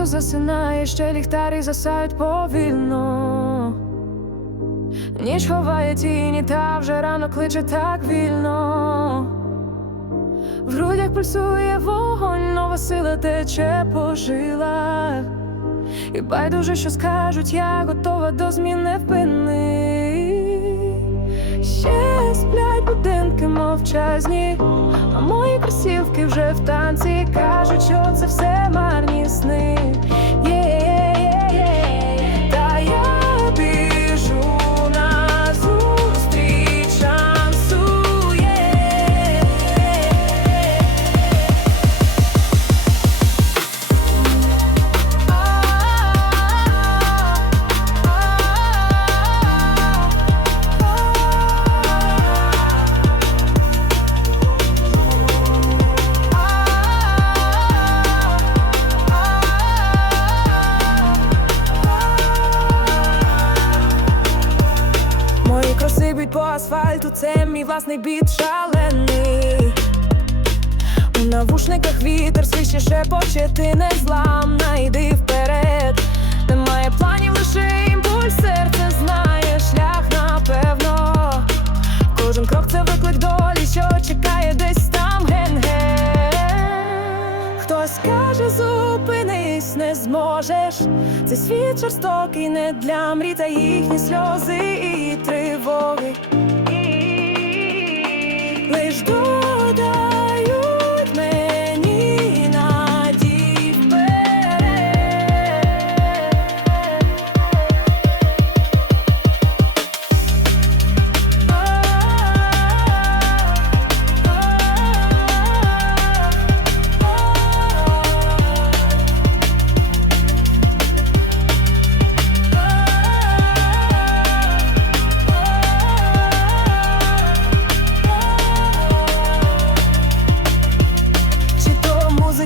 місто засинає, ще ліхтарі засають повільно. Ніч ховає тіні, та вже рано кличе так вільно. В грудях пульсує вогонь, нова сила тече по жилах. І байдуже, що скажуть, я готова до змін невпинних. Ще сплять будинки мовчазні, а мої кросівки вже в танці кажуть, що це все марні асфальту, це мій власний біт шалений. У навушниках вітер свище шепоче, ти не зламна, йди вперед. Немає планів, лише імпульс, серце знає шлях, напевно. Кожен крок це виклик долі, що чекає десь там ген-ген. Хтось каже, зупинись, не зможеш. Цей світ жорстокий не для мрій, та їхні сльози і тривоги.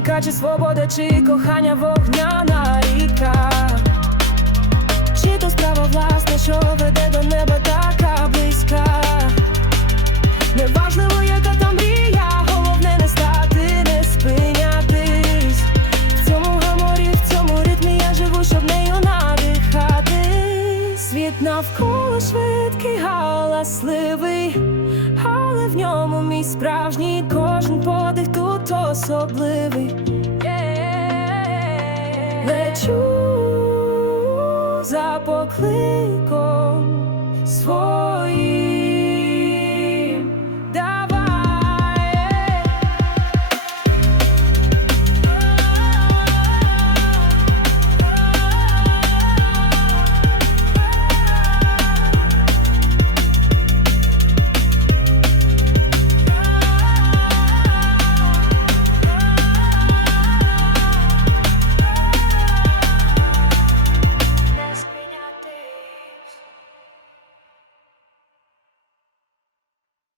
Музика, чи свобода, чи кохання вогняна ріка, чи то справа власна, що веде до неба така близька. Неважливо, яка там мрія, головне не стати, не спинятись. В цьому гаморі, в цьому ритмі я живу, щоб нею надихати. Світ навколо швидкий, галасливий, але в ньому мій справжній кожен тут особливий. Лечу за покликом